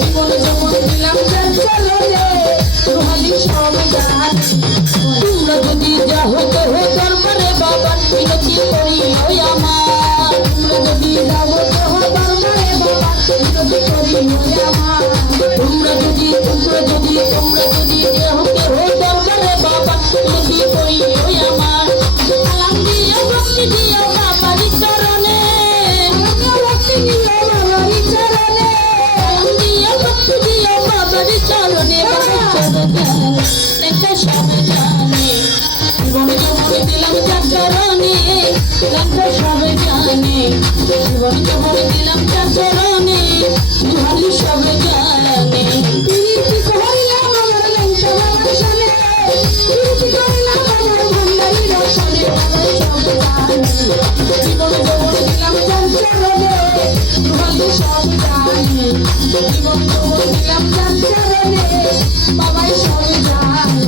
জীবন যখন দিলাম যার চরণে রুহালি সব জানে তোমরা যদি যা হতে হো দরবারে বাবার মিনতি করি ওই আমার তোমরা যদি যা হতে হো দরবারে বাবার মিনতি করি ওই আমার তোমরা যদি যে হতে হো দরবারে বাবার মিনতি করি ওই আমার সালাম দিয়ে ভক্তি দিও বাবার চরণে ভক্তি দিও বাবার চরণে সালাম দিয়ে ভক্তি দিও বাবার চরণে বাবার সব জানে জীবন যখন দিলাম যার চরণে সব জানে জীবন যখন দিলাম যার চরণে ভালো সব জানে প্রীতি করিলাম আমার লেংটা বাবার সামনে প্রীতি করিলাম আমার ভান্ডারি রসনে সব জানে জীবন যখন দিলাম যার চরণে ভালো সব জানে জীবন যখন দিলাম যার চরণে বাবাই সব জানে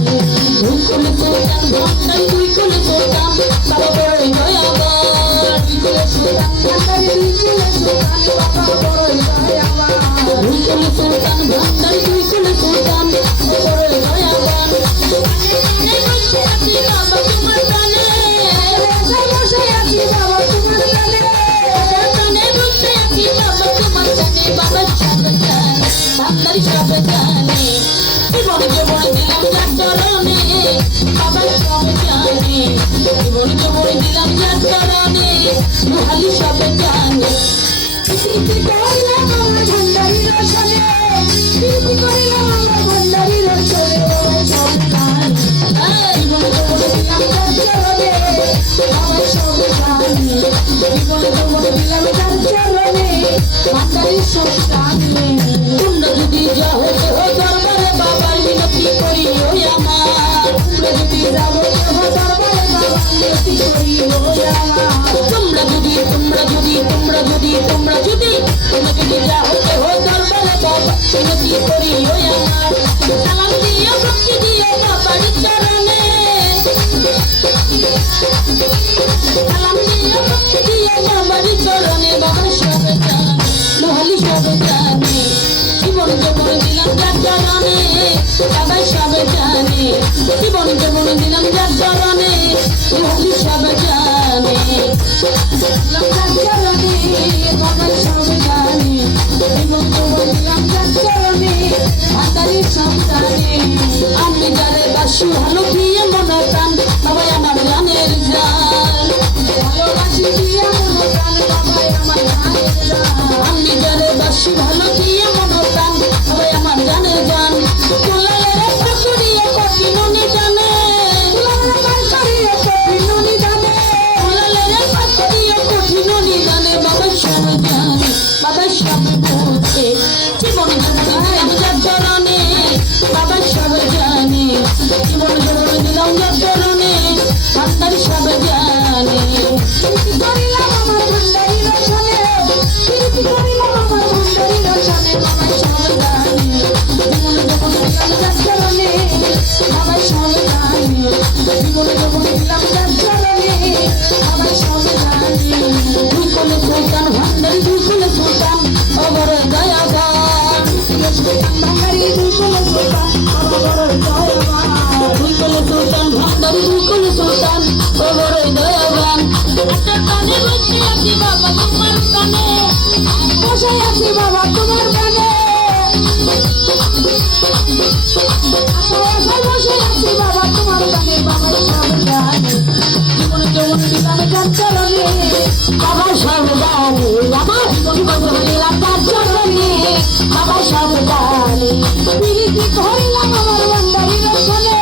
তুই কোলে সোতাম ভান্ডারি তুই কোলে সোতাম বাবা বড়ই দয়াবান তুই কোলে সোতাম ভান্ডারি তুই কোলে সোতাম বাবা বড়ই দয়াবান তুই কোলে সোতাম ভান্ডারি তুই কোলে সোতাম বড়ই দয়াবান কানে বসে আছি বাবা তোমার কানে বসে আছি বাবা তোমার কানে কানে বসে আছি বাবা তোমার কানে বাবা সব জানে ভান্ডারি সব জানে জীবন জীবন দিলাম যার চরণে বাবা সব জানে জীবন জীবন দিলাম যার চরণে ভালো সব জানে প্রীতি করিলাম আমার ভান্ডারি রসনে প্রীতি করিলাম আমার ভান্ডারি রসনে সব জানে জীবন জীবন দিলাম যার চরণে বাবা সব জানে জীবন জীবন দিলাম যার চরণে ভান্ডারি সব জানে তোমরা যদি যা হতে হো দরবারে বাবার মিনতি করি ওই আমার তোমরা যদি যা হতে হো দরবারে বাবার মিনতি করি ওই আমার তোমরা যদি যা হতে হো দরবারে বাবার মিনতি করি ওই আমার সালাম দিও ভক্তি দিও বাবার চরণে সালাম দিও ভক্তি দিও বাবার চরণে বাবার সব জানে লোহালি সব জানে জীবন জীবন দিলাম যার চরণে বাবাই সব জানে জীবন জীবন দিলাম যার চরণে লোহালি সব জানে যার চরণে বাবাই সব জানে জীবন জীবন দিলাম যার চরণে ভান্ডারি সব জানে আমি যারে বাসি ভালো দিয়ে মনে প্রাণ বাবাই আমার জানের জান ভালোবাসি দিয়ে মনে প্রাণ বাবাই আমার জানের জান আমি যারে বাসি ভালো দিয়ে মনে প্রাণ বাবাই আমার জানের জান কুলালের পাকুড়িয়ে কঠিন জানে কুলালের পাকুড়িয়ে কঠিন জানে বাবা সব জানে বাবা সব বুঝে জীবন দিলাম যার চরণে বাবা সব জানে জীবন দিলাম যার চরণে ভান্ডারি সব জানে প্রীতি করিলাম আমার ভান্ডারি রসনে প্রীতি করিলাম আমার ভান্ডারি রসনে বাবা সব জানে জীবন দিলাম যার চরণে বাবা সব জানে জীবন দিলাম যার চরণে বাবা সব জানে তুই কোলে সোতাম ভান্ডারি তুই কোলে সোতাম বড় দয়াবান ভান্ডারি তুই কোলে সোতাম বড় দয়াবান তুই কোলে সোতাম ভান্ডারি তুই কোলে সোতাম বড় দয়াবান একটা কানে বসে আছি বাবা তোমার কানে বসে আছি বাবা তোমার কানে বসে আছি বাবা তোমার কানে বাবা সব জানে জীবন জীবন দিলাম যার চরণে বাবা সব জানে আমার জীবন দিলাম যার চরণে বাবা সব জানে প্রীতি করিলাম আমার ভান্ডারি রসনে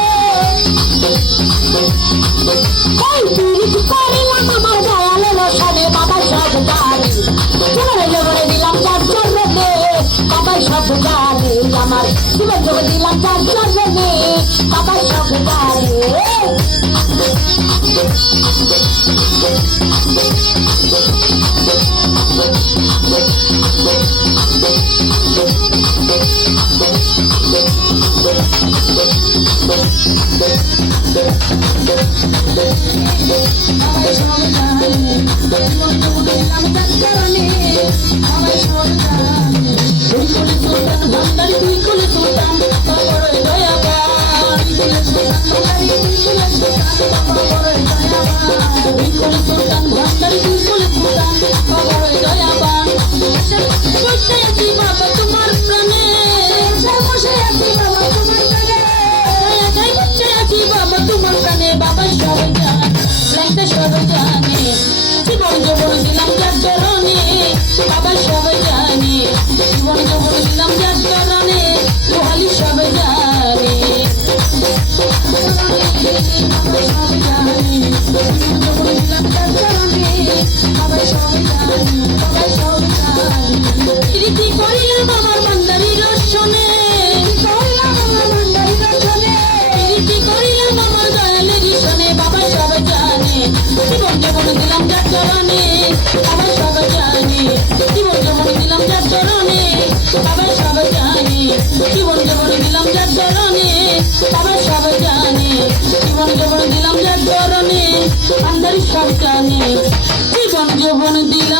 প্রীতি করিলাম আমার দয়াল রসনে বাবা সব জানে জীবন দিলাম যার চরণে বাবা সব জানে আমার জীবন দিলাম যার চরণে বাবা সব জানে I'm বিপুল সুলতান ভান্ডারি বিপুল সুলতান বাবা বড় দয়াবান বসে আছি বাবা তোমার প্রাণে বসে আছি বাবা তোমার প্রাণে বসে আছি বাবা তোমার প্রাণে বাবা সবাই জানে লাইতে সবাই জানে জীবন যৌবন দিলাম যার চরণে বাবা সবাই জানে জীবন যৌবন দিলাম যার চরণে লোহালি সবাই জানে প্রীতি করিলাম আমার ভান্ডারি রসনে প্রীতি করিলাম আমার দয়ালের সনে বাবা সবাই জানে জীবন যৌবন দিলাম যার চরণে বাবা সবাই জানে জীবন যৌবন দিলাম যার চরণে বাবা সবাই জানে জীবন যৌবন দিলাম যার চরণে বাবা সবাই জানে জীবন যৌবন দিলাম যার চরণে ভান্ডারি সব জানে জীবন যৌবন দিলাম